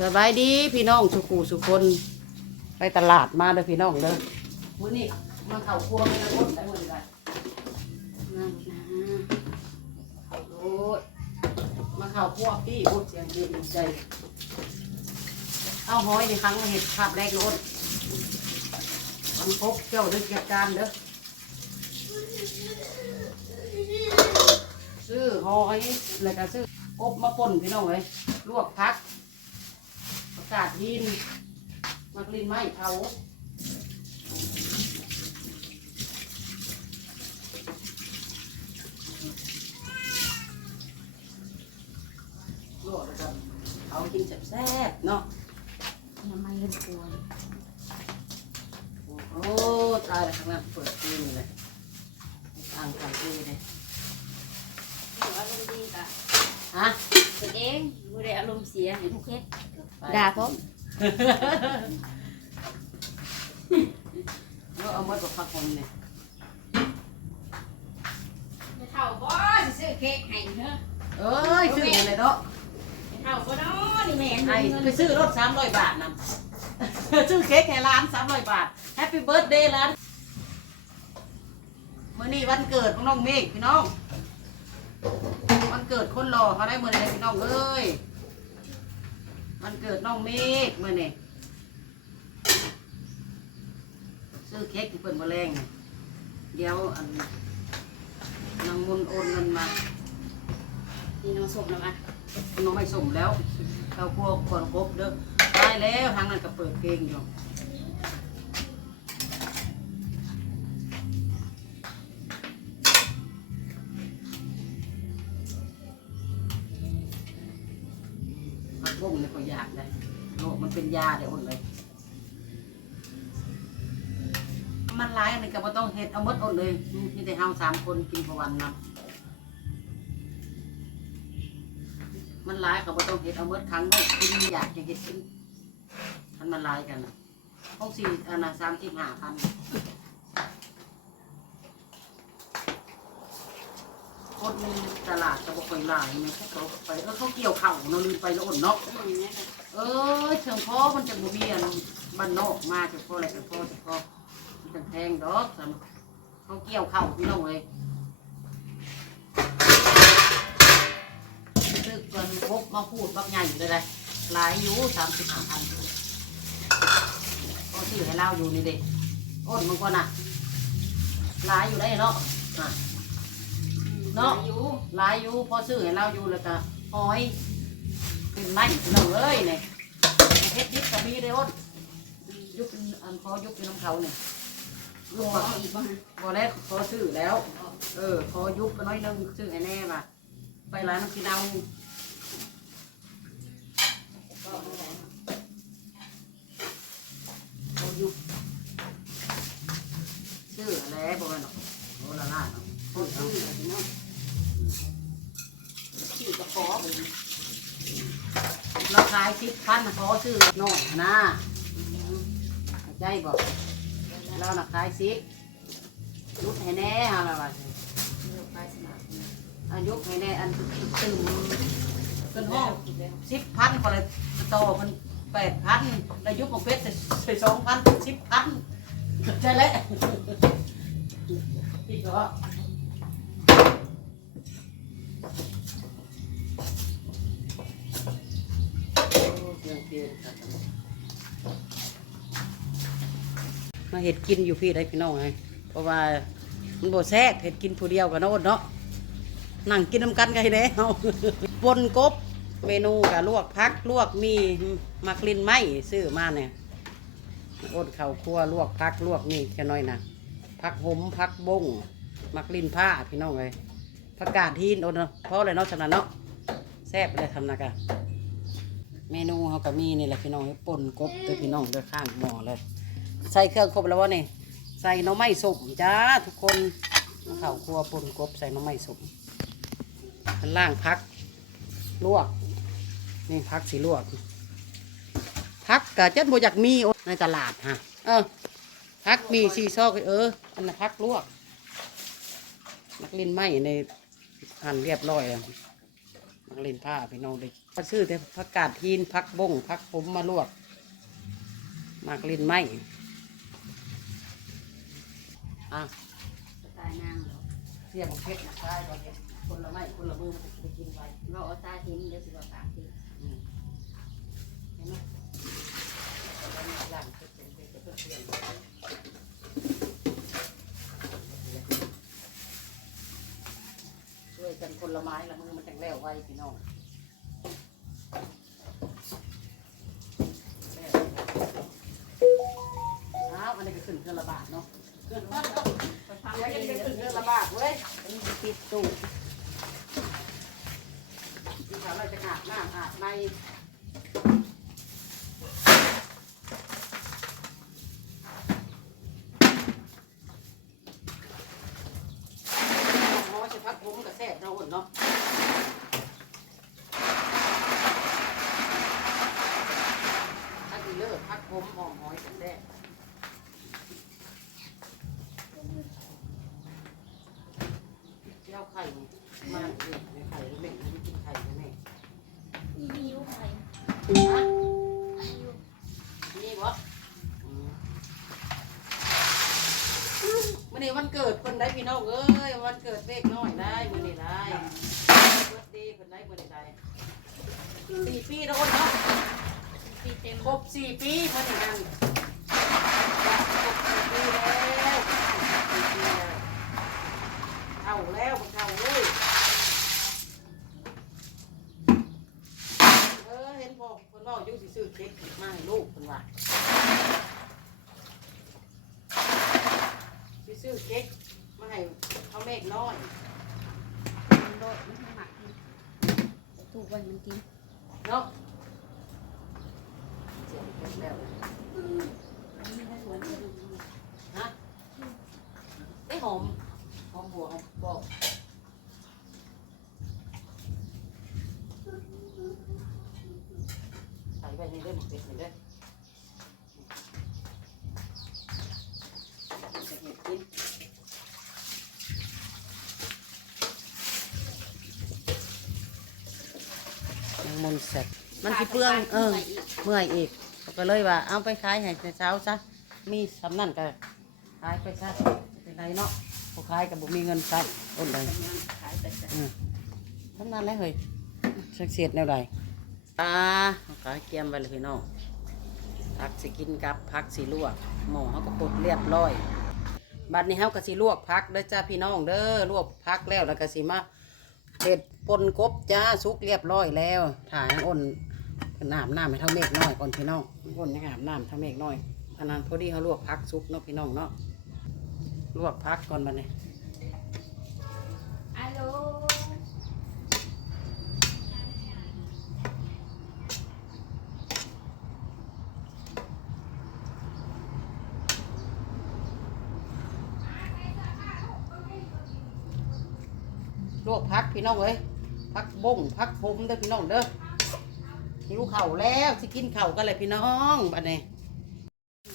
สบายดีพี่น้องสุกูสุคนไปตลาดมาเด้อพี่น้องเด้อมื้อนี้มาเข้าครัวไม่ได้คนได้มื้อนี้ได้นั่นนะเข้าโลดมาเข้าครัวพี่พูดเสียงเย็นใจเอาหอยในครั้งเห็ดภาพแรกโลดมันพบเจ้าเด้อจัดการเด้อซื้อหอยแล้วก็ซื้อกบมาป่นพี่น้องเลยลวกพักประ กาดยินมักลินไม้เผาลวกแล้วก็เอากินแซ่บๆเนาะ น้ำมันเริ่มกวนโอ้ตายแล้วข้างหน้าเปิดตีนเลยอ่างขังตีเลย ถือว่าอารมณ์ดีกะ ฮะ ตัวเองบ่ได้อารมณ์เสียให้ทุกเฮ็ดาผมแล้วเอามดกับพักคนเนี่ยเท่าบ่สิซื้อเค้กให้เด้อเอ้ยซื้อเลยเนาะเท่าบ่เนาะนี่แม่ไอ้ไปซื้อรถสามร้อยบาทนะซื้อเค้กแค่ร้านสามร้อยบาทแฮปปี้เบิร์ดเดย์ร้านเมื่อนี้วันเกิดของน้องเมฆพี่น้องวันเกิดคนหล่อเขาได้เมื่อไร่พี่น้องเอ้ย วันเกิดน้องเมฆมื่อนี้ซื้อเค้กที่เปิ่นมาแรงเนี่ยเดี๋ยวอันนางมุนโอนเงินมานี่น้องสมแล้วอะน้องไม่สมแล้วเราพวกคนครบเด้อได้แล้วทางนั้นก็เปิดเพลงอยู่ ผักบุ้งเนี่ยก็อยากเลยโลกมันเป็นยาเดี๋ยวอดเลย มันร้ายอันนี้ก็บ่ต้องเฮ็ดเอาหมดอดเลยมีแต่เฮาสามคนกินพอวันนะมันร้ายก็บ่ต้องเฮ็ดเอาหมดครั้งไว้กินอยากจะเฮ็ดกินทันมันร้ายกันนะห้องสี่อันน่ะสามสิบห้าพัน คนในตลาดก็บ่ค่อยหลายนะเขาไปเออเขาเกี่ยวเข่าเนาะลืมไปแล้วอดเนาะอืมนี่ค่ะเออเชิงพ่อมันจะบ่มีอันบ้านนอกมาเฉพาะอะไรเฉพาะเฉพาะมันจะแพงดอกสำเขาเกี่ยวเข้าพี่น้องเลยซื้อเกินพบมาพูดบักใหญ่เลยเลยหลายอยู่สามสิบห้าพันก็ซื้อให้เราอยู่นี่เด็กอ้นมันก็น่ะหลายอยู่ได้เนาะอะ เนาะอยู่หลายอยู่พอซื้อให้เราอยู่แล้วก็หอยเป็นไม้พี่น้องเอ้ยเนี่ยเฮ็ดดิบกับมีได้อ้นยุบเป็นอันพอยุบเป็นน้ำเขาเนี่ยรอเอาอีกบ่ฮะพอแรกพอซื้อแล้ว เออพอยุบไปน้อยหนึงซื้อให้แน่มาไปร้านน้ำกินเอาก็เอาไว้พอยุบซื้อแล้วบอกว่าเนาะโอ้ละล่าเนาะพอซื้อแล้วเนาะ ซื้อกระป๋อไปเราขายสิบพันพอซื้อหน่อยนะเข้าใจบอกเราน่ะขายสิบรุดให้แน่ฮะละว่าไปสมัครอายุให้แน่อันตื่มเป็นห้องอีกแล้วสิบพันก็เลยโตมันแปดพันแล้วยุของเพชรใส่สองพันสิบพันใช่แล้วพี่ก็ มาเห็ดกินอยู่พี่ได้พี่น้องไงเพราะว่ามันโบแซ่บเห็ดกินผู้เดียวกับโน้ตเนาะนั่งกินน้ำกันกันให้แน่เอาปนกบเมนูกับลวกพักลวกมีมักลินไหมซื้อมาเนี่ยอดเข่าวคั่วลวกพักลวกนี่แค่น้อยนะพักหมพักบงมักลินผ้าพี่น้องเลยผักกาดทีนโอนเนาะเพราะอะไรเนาะสำนักเนาะแซ่บเลยทำนะกะเมนูเขาก็มีนี่แหละพี่น้องปนกบเด้อพี่น้องเด้อข้างหม้อเลย ใส่เครื่องครบแล้ววะนี่ใส่น้ำไม้สุกจ้าทุกคนข้าวคั่วปนกบใส่น้ำไม้สุกข้างล่างพักลวกนี่พักสีลวกพักกะเจ็ดโบอยากมีในตลาดฮะเออพักมีสีซอกเอออันนั้นพักลวกนักลินไหมในหั่นเรียบร้อยอะมักเล่นผ้าพี่น้องเลยก็ซื้อแต่ผักกาดทีนผักบงผักผมมาลวกมักเล่นไม้ อะตล์นางเหรอเสียของเพชรนะใช่ตอนนี้คนละไม้คนละมือมันจะไปกินไว้เราเอาตาทิ้งเดี๋ยวสิบอกตาทิ้งอืมเห็นไหมแล้วนี่ย่างเพชรเป็นเพชรเป็นเพื่อนช่วยกันคนละไม้ละมือมันจังแล้วไว้พี่น้องอ้าวอันนี้ก็ขึ้นเครื่องระบาดเนาะ ขึ้นเนาะไปพักเดี๋ยวเดี๋จะยวขึ้นเรื่องระบาดเว้ยปิดตู้ที่เขาเราจะอาบน้ำอาบในหมอจะพักผมกับแซ่บเนาเนาะถ้าดีเลิกพักผมหอมหอยกับแซ่บ นได้พี่น้องเอ้ยวันเกิดเล็กน้อยได้มื่อนี้ได้เบิร์ดดีคนได้มื่อนี้ได้สี่ปีแล้วคนเนาะปีเต็มครบสี่ปีมื่อนี้นั่นครบสี่ปีแล้วสี่ปีแล้วเท่าแล้วมันเท่าเลย เออเห็นพอคนว่าอยู่สิซื้อเค้กมาให้ลูกคนว่าสิซื้อเค้กมาให้เขาเมฆน้อย มันโดดมันให้หมักกินถูกไว้มันกิน เนาะเสียงเค้ก แล้วฮะไอ้หอมหอมบัวหอมบอกใส่ไปนเรื่องเป็ดเด้อจะเห็ดกินยังมนเสร็จมันสิเปลืองเออเมื่อยอีก ก็เลยว่าเอาไปขายให้แต่เช้าซะมีสำนั่นก็ขายไปซะเป็นไรเนาะผู้ขายกับบุมีเงินใส่ต้นเลยขายไปจ้ะอืมสำนั่นแล้วเฮ้ยสักเสียดแนวใดอ่าขายเกียมไปเลยพี่น้องพักสิกินกับพักสิลวกหม้อเขาก็ปดเรียบร้อยบัดนี้เขาก็สิลวกพักเด้อจ้าพี่น้องเด้อลวกพักแล้วแล้วก็สิมาเผ็ดปนกบจ้าสุกเรียบร้อยแล้วถ่ายอ้น น้ำน้ำให้เท่าเมฆน้อยก่อนพี่น้องคนนี่อาบน้ำเท่าเมฆน้อยอันนั้นพอดีเขาลวกพักซุปเนาะพี่น้องเนาะลวกพักก่อนบัดนี้อัลโหลลวกพักพี่น้องเอ้ยพักบงพักผมเด้อพี่น้องเด้อ หิวเข่าวแล้วสิกินเข่าวกันเลยพี่น้องบัดนี้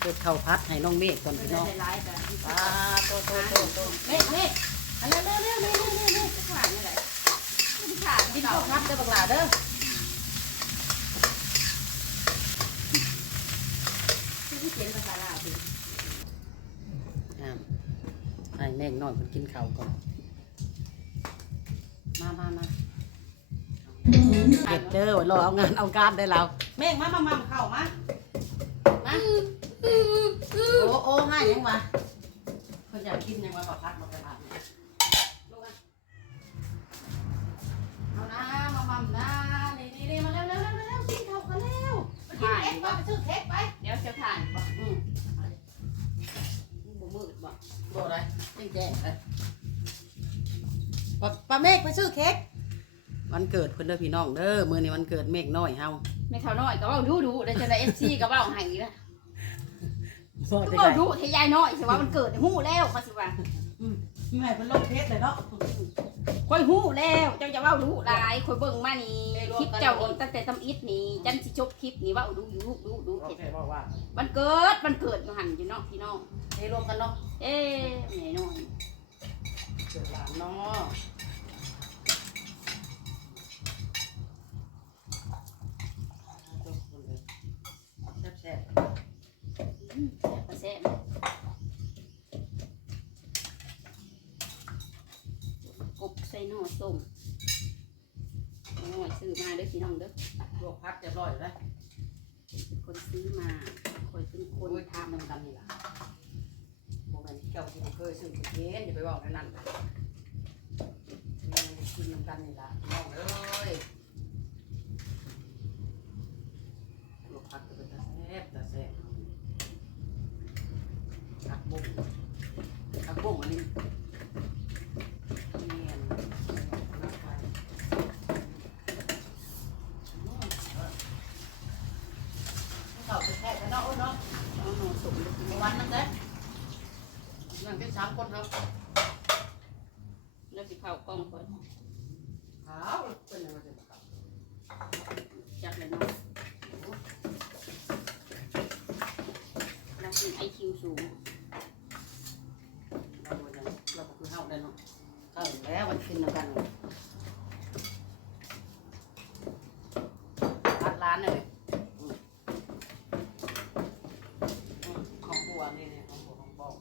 เปิดเข่าวพัดให้น้องเมฆก่อนมันพี่จะน้องได้ร้ายกันที่ปป้าลาโตโตโตโตเมฆเมฆอันนั้นเร็วเร็วเร็วเร็วเร็วเร็วจะขาดนี่แหละที่ขาดกิที่นเก่าข้าวพัดเด้อบักหลาเด้อที่เขียนภาษาลาวสิอ่าให้เมฆน้อยมันกินข้าวก่อนมามามา เก็บเจอรอเอางานเอาการได้แล้วเมฆมามามาเข้ามามาโอ้โอ้ให้ยังวะเพิ่นอยากกินยังวะขอพักมาไปผ่านลูกอะเอานะมามัมนะนี่นี่นี่มาเร็วเร็วเร็วเร็วกินข้าวกันเร็วไปกินเค้กไปไปซื้อเค้กไปเดี๋ยวจะผ่านบอกอืมบ่มืดบ่บ่อะไรแจ้งแจ้งเอ้ยป้าป้าเมฆไปซื้อเค้ก วันเกิดเพิ่นเด้อพี่น้องเด้อมื้อนี้วันเกิดเมฆน้อยเฮาไม่เท่าน้อยก็เว่าดูดูได้จะได้เอฟซีก็เว่าให้ละบ่ก็ได้เว่าไงดูที่ยายน้อยสิว่ามันเกิดหู้แล้วเขาสิว่าอืมแม่เป็นโรคเพชรเลยเนาะคอยหู้แล้วเจ้าจะเว่าดูหลายคอยเบิ่งมานี่คลิปเจ้านี่ตั้งแต่ทำอิฐนี่จันสิจบคลิปนี่เว่าดูอยู่ดูดูโอเห็นเคบอกว่ามันเกิดมันเกิดอยู่หันอยู่เนาะพี่น้องเทรวมกันเนาะเอ๊ะแม่น้อยเกิดหลานเนาะ ส้มน้องหน่อยซื้อมาเด้อพี่น้องเด้อลวกพักเรียบร้อยแล้วคนซื้อมาคอยเป็นคคนนทำทำนำกันนี่ล่ะโมเมนต์เจ้าที่เคยซื้อกินเย็นอย่าไปบอกในนั้นมันกินนำกันนี่ล่ะน้องเอ้ยลวกพักจะเป็นตาแซ่บตาแซ่บผักบุ้งผักบุ้งอันนี้เนียนน้ำไปเขาจะแทะกันเนาะเนาะ เอาหน่อสมเด้อพี่น้อง วันนึงเด้นั่งกันสามคนครับแล้วสิเข้ากล้องก่อนขาวเป็นยังไงจะขาวจักเลยเนาะแล้วเป็นไอคิวสูงเราบ่ยังเราก็คือเฮาได้เนาะเข้าแล้วมันกินแล้วกันร้านร้านเลยอืมอืมของบัวนี่เนี่ยของบัวของบอก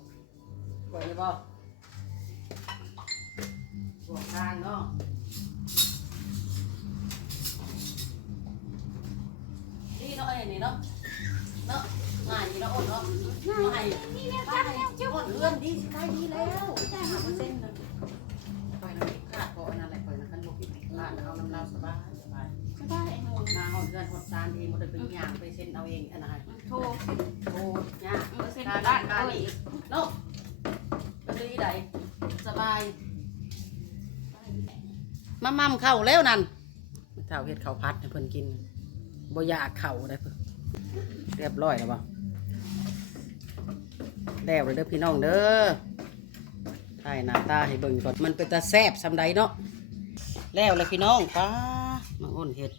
บัวนี่บ่บัวทางเนาะนี่เนาะไอ้นี่เนาะเนาะง่ายนี่เนาะอ้นเนาะง่ายนี่เนี่ยไปเจ้าเลื่อนดีสิได้ดีแล้วได้หาเปอร์เซ็นต์เลยปล่อยน้ำพริกขาดพออันนั้นแหละปล่อยน้ำกันบุกพริกขาดเอาน้ำเราสบายสบายก็ได้ไอ้หนูมาหอดเดือนหอดซานเองหมดเลยเป็นอย่างไปเซ็นเอาเองอันนั้นโทรโอ้ยากเออเส้นการบ้าด้านนเขาการอีอีกกเนาะก็ดีไดสบาย มามั่มเข้าแล้วนั่นเท่าเฮ็ดข้าวพัดให้เพิ่นกินบ่อยากเข้าได้เพิ่นเรียบร้อยแล้วบ่แล้วเลยเด้อพี่น้องเด้อใช่หน้าตาให้เบิ่งก่อนมันเป็นตาแซบสำใดเนาะแล้วเลยพี่น้องป้ามาอ้นเห็ด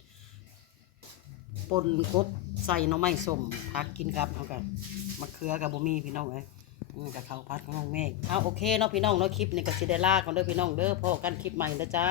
ปนกบใส่น้องไม้สมพักกินกับเอากันมะเขือกับบุมีพี่น้องเอ้ยกับข้าวพัดของน้องเมฆเอาโอเคเนาะพี่น้องเนาะคลิปนี้ก็สิได้ลากันเด้อพี่น้องเด้อพอกันคลิปใหม่แล้วจ้า